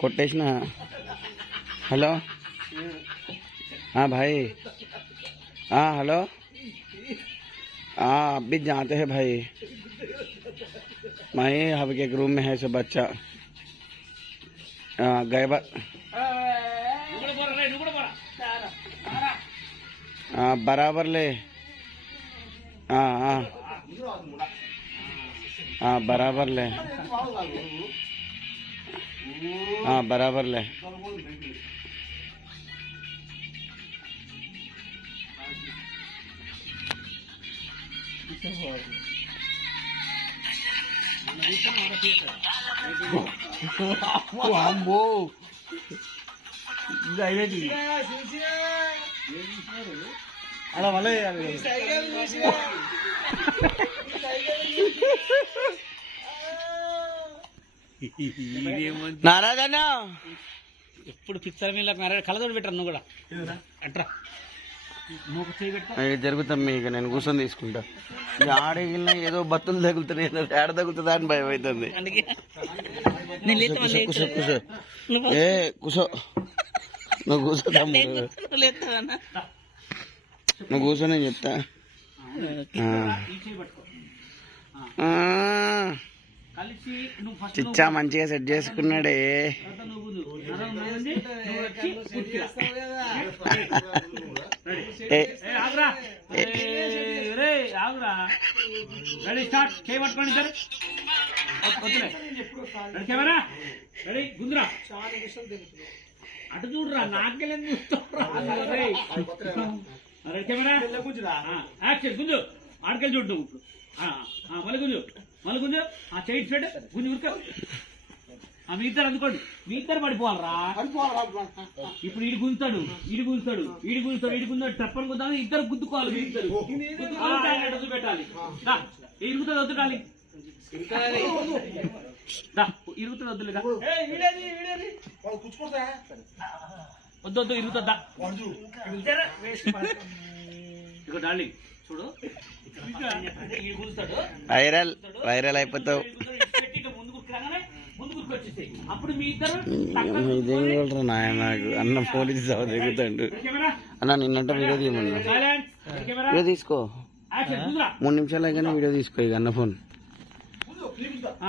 కొట్టేసిన హలో हाँ भाई हाँ हेलो हाँ अब भी जाते हैं भाई मैं हम के रूम में है सब बच्चा हाँ, गए बा हाँ बराबर ले हाँ हाँ हाँ बराबर ले हाँ बराबर ले అమ్మో అలా మళ్ళీ నారాజన్న ఎప్పుడు పిక్చర్ మీద కలదోడు పెట్టరు నువ్వు కూడా? అట్రా జరుగుతాం మీకు నేను కూర్చొని తీసుకుంటా. ఆడగిలిన ఏదో బత్తులు తగులుతున్నాయి ఏదో ఏడ తగులుతుందా అని భయం అవుతుంది. కూసో కూసో ఏ కూసో నువ్వు తమ్ముడు. నువ్వు కూర్చో నేను చెప్తా. చిచ్చా మంచిగా సెట్ చేసుకున్నాడే. అటు చూడురా నాకెళ్ళి చూస్తావురా. రేయ్. Ready camera. ఆ, యాక్షన్ గుంజు ఆడికెళ్ళి చూడు నువ్వు ఇప్పుడు. మళ్ళీ గుంజు మళ్ళీ గుంజు. ఆ చేయి పెట్టు. గుంజు ఉరుక. ఆ, మీ ఇద్దరు అందుకోండి. మీ ఇద్దరు పడిపోవాలరా? ఇప్పుడు ఈడు గుంజుతాడు. ఈడు గుంజుతాడు. ఈడు గుంజుతాడు. ఈడు గుంజుతాడు. టప్పని గుద్దాం ఇద్దరు గుద్దుకోవాలి. మీ ఇద్దరు. దా, ఇరుగుతుంది వద్దుటాలి దా, ఇరుగుతుంది వద్దులేదా వద్దు వద్దు ఇరుగుతుందా ఇగో డార్లింగ్ చూడు. ఈడు గుంజుతాడు వైరల్ వైరల్ అయిపోతావు. అప్పుడు మీ ఇద్దరు ఇదేం చూడరా నాయన నాకు? అన్న పోలీసు సభ దిగుతాడు. అన్న నిన్నంటే వీడియో తీయమన్నా? వీడియో తీసుకో. మూడు నిమిషాలు కానీ వీడియో తీసుకో ఇక అన్న ఫోన్. ఆ,